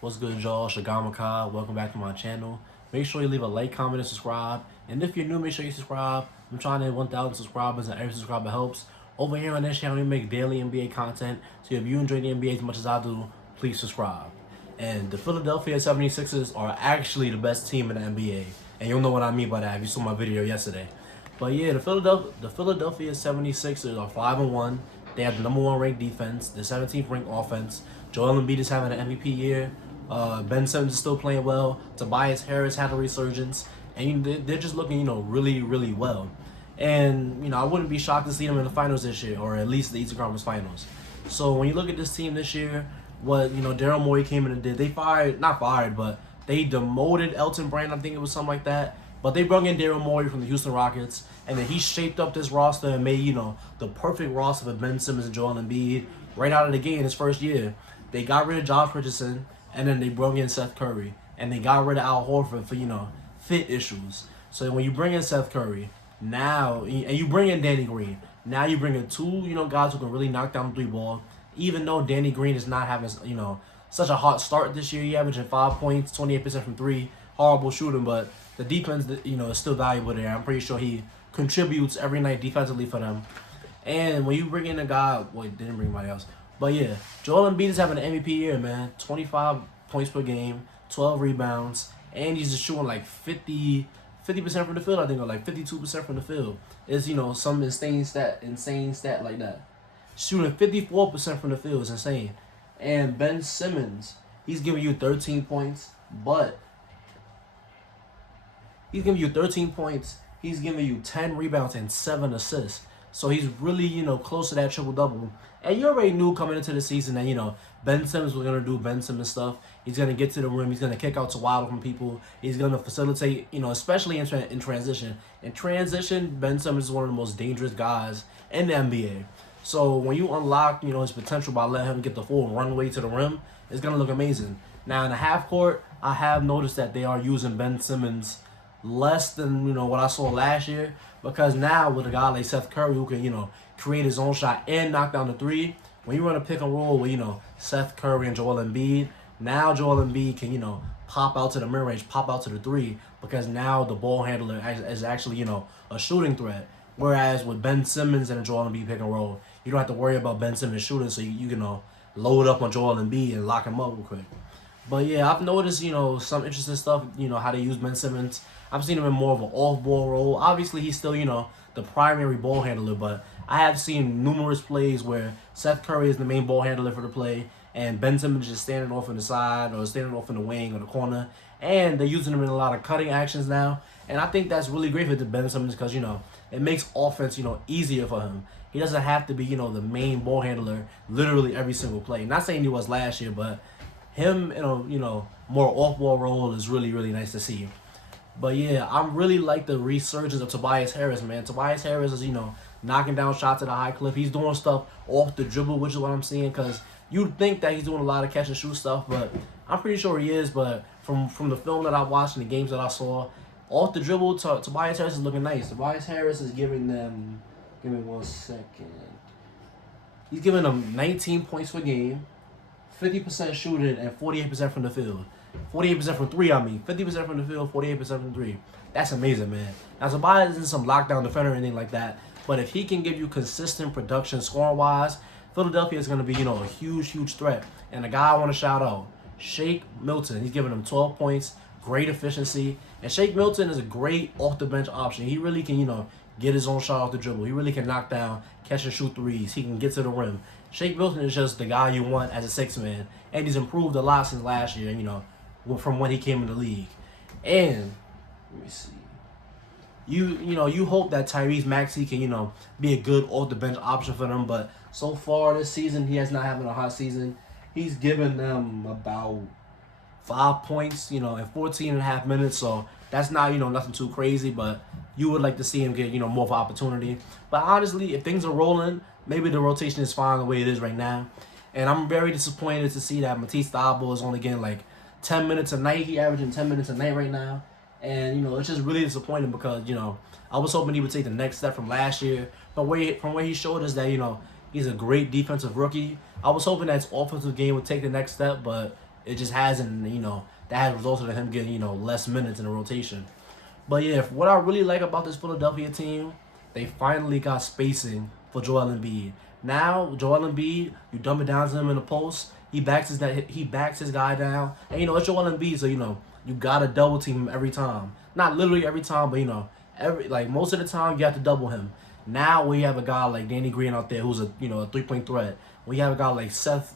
What's good, y'all? Shagamaka. Welcome back to my channel. Make sure you leave a like, comment, and subscribe. And if you're new, make sure you subscribe. I'm trying to hit 1,000 subscribers, and every subscriber helps. Over here on this channel, we make daily NBA content. So if you enjoy the NBA as much as I do, please subscribe. And the Philadelphia 76ers are actually the best team in the NBA. And you'll know what I mean by that if you saw my video yesterday. But yeah, the Philadelphia 76ers are 5-1. They have the #1 ranked defense, the 17th ranked offense. Joel Embiid is having an MVP year. Ben Simmons is still playing well. Tobias Harris had a resurgence, and they're just looking, really, really well. And I wouldn't be shocked to see them in the finals this year, or at least the Eastern Conference Finals. So when you look at this team this year, what Daryl Morey came in and did, not fired, but they demoted Elton Brand. I think it was something like that. But they brought in Daryl Morey from the Houston Rockets, and then he shaped up this roster and made the perfect roster for Ben Simmons and Joel Embiid right out of the gate in his first year. They got rid of Josh Richardson, and then they brought in Seth Curry, and they got rid of Al Horford for fit issues. So when you bring in Seth Curry now, and you bring in Danny Green, now you bring in two guys who can really knock down the three ball. Even though Danny Green is not having such a hot start this year, he averaging 5 points, 28% from three, horrible shooting, but the defense is still valuable there. I'm pretty sure he contributes every night defensively for them. And when you bring in a guy, well, they didn't bring anybody else. But yeah, Joel Embiid is having an MVP year, man. 25 points per game, 12 rebounds, and he's just shooting like 50% from the field, I think, or like 52% from the field. It's, some insane stat like that. Shooting 54% from the field is insane. And Ben Simmons, he's giving you 13 points, but he's giving you 13 points. He's giving you 10 rebounds and 7 assists. So he's really, close to that triple-double. And you already knew coming into the season that, Ben Simmons was going to do Ben Simmons stuff. He's going to get to the rim. He's going to kick out to Wild from people. He's going to facilitate, especially in transition. In transition, Ben Simmons is one of the most dangerous guys in the NBA. So when you unlock, his potential by letting him get the full runway to the rim, it's going to look amazing. Now, in the half court, I have noticed that they are using Ben Simmons less than what I saw last year, because now with a guy like Seth Curry who can create his own shot and knock down the three, when you run a pick and roll with Seth Curry and Joel Embiid, now Joel Embiid can pop out to the mid range, pop out to the three, because now the ball handler is actually a shooting threat. Whereas with Ben Simmons and a Joel Embiid pick and roll, you don't have to worry about Ben Simmons shooting, so you can load up on Joel Embiid and lock him up real quick. But yeah, I've noticed, some interesting stuff, how they use Ben Simmons. I've seen him in more of an off-ball role. Obviously, he's still, the primary ball handler, but I have seen numerous plays where Seth Curry is the main ball handler for the play, and Ben Simmons is just standing off on the side or standing off in the wing or the corner, and they're using him in a lot of cutting actions now. And I think that's really great for Ben Simmons because, it makes offense, easier for him. He doesn't have to be, the main ball handler literally every single play. Not saying he was last year, but him in a more off-ball role is really, really nice to see. But yeah, I'm really like the resurgence of Tobias Harris, man. Tobias Harris is, knocking down shots at a high clip. He's doing stuff off the dribble, which is what I'm seeing, because you'd think that he's doing a lot of catch and shoot stuff, but I'm pretty sure he is. But from the film that I watched and the games that I saw, off the dribble, Tobias Harris is looking nice. Tobias Harris is giving them, give me 1 second. He's giving them 19 points per game, 50% shooting, and 48% from the field. 48% from three, 50% from the field, 48% from three. That's amazing, man. Now, Tobias isn't some lockdown defender or anything like that, but if he can give you consistent production scoring-wise, Philadelphia is going to be, a huge, huge threat. And the guy I want to shout out, Shake Milton. He's giving them 12 points, great efficiency. And Shake Milton is a great off-the-bench option. He really can, get his own shot off the dribble. He really can knock down, catch and shoot threes. He can get to the rim. Shake Milton is just the guy you want as a six-man. And he's improved a lot since last year, from when he came in the league. And let me see. You hope that Tyrese Maxey can, be a good off-the-bench option for them, but so far this season, he has not having a hot season. He's given them about 5 points, in 14 and a half minutes, so that's not, nothing too crazy, but you would like to see him get, more of an opportunity. But honestly, if things are rolling, maybe the rotation is fine the way it is right now. And I'm very disappointed to see that Matisse Thybulle is only getting like 10 minutes a night. He averaging 10 minutes a night right now. And, it's just really disappointing because, I was hoping he would take the next step from last year. But from where he showed us that, he's a great defensive rookie. I was hoping that his offensive game would take the next step, but it just hasn't, that has resulted in him getting, less minutes in the rotation. But yeah, what I really like about this Philadelphia team, they finally got spacing for Joel Embiid. Now, Joel Embiid, you dump it down to him in the post. He backs his guy down, and it's Joel Embiid, so you gotta double team him every time. Not literally every time, but every most of the time you have to double him. Now we have a guy like Danny Green out there who's a 3-point threat. We have a guy like Seth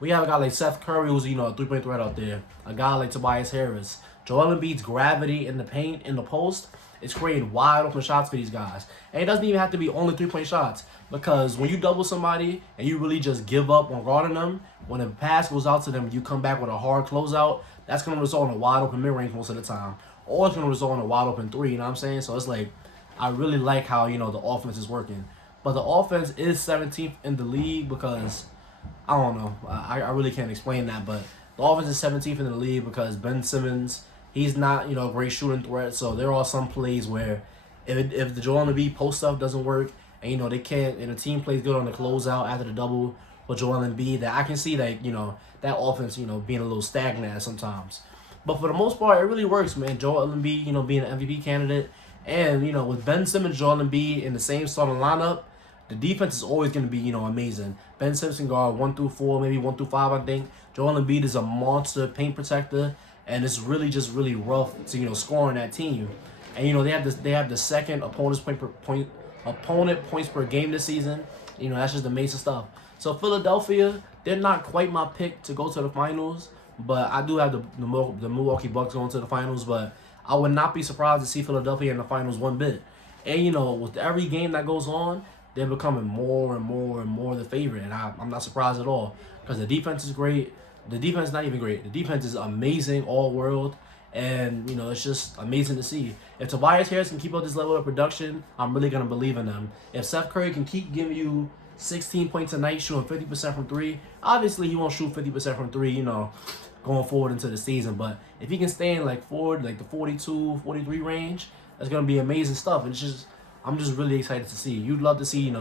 Curry who's a 3-point threat out there. A guy like Tobias Harris. Joel Embiid's gravity in the paint, in the post, is creating wide open shots for these guys. And it doesn't even have to be only 3-point shots, because when you double somebody and you really just give up on guarding them, when a pass goes out to them, you come back with a hard closeout, that's going to result in a wide open mid-range most of the time. Or it's going to result in a wide open three, you know what I'm saying? So it's like, I really like how, the offense is working. But the offense is 17th in the league because, I don't know, I really can't explain that, but the offense is 17th in the league because Ben Simmons, he's not, a great shooting threat. So there are some plays where if the Joel Embiid post stuff doesn't work, and they can't, and the team plays good on the closeout after the double with Joel Embiid, that I can see that that offense being a little stagnant sometimes. But for the most part, it really works, man. Joel Embiid, being an MVP candidate, and with Ben Simmons, Joel Embiid in the same starting lineup, the defense is always going to be amazing. Ben Simmons can guard 1 through 4, maybe 1 through 5. I think Joel Embiid is a monster paint protector, and it's really rough to score on that team. And they have the second opponent points per game this season. That's just amazing stuff. So Philadelphia, they're not quite my pick to go to the finals, but I do have the Milwaukee Bucks going to the finals. But I would not be surprised to see Philadelphia in the finals one bit. And with every game that goes on, they're becoming more and more the favorite, and I'm not surprised at all because the defense is great. The defense is not even great. The defense is amazing, all world. And, it's just amazing to see. If Tobias Harris can keep up this level of production, I'm really going to believe in them. If Seth Curry can keep giving you 16 points a night, shooting 50% from 3, obviously he won't shoot 50% from 3, going forward into the season. But if he can stay in, forward, the 42, 43 range, that's going to be amazing stuff. I'm just really excited to see. You'd love to see,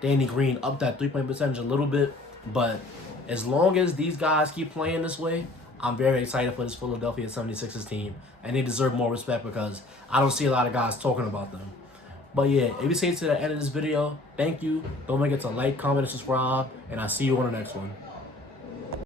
Danny Green up that 3-point percentage a little bit. But as long as these guys keep playing this way, I'm very excited for this Philadelphia 76ers team, and they deserve more respect because I don't see a lot of guys talking about them. But yeah, if you stay to the end of this video, thank you. Don't forget to like, comment, and subscribe, and I'll see you on the next one.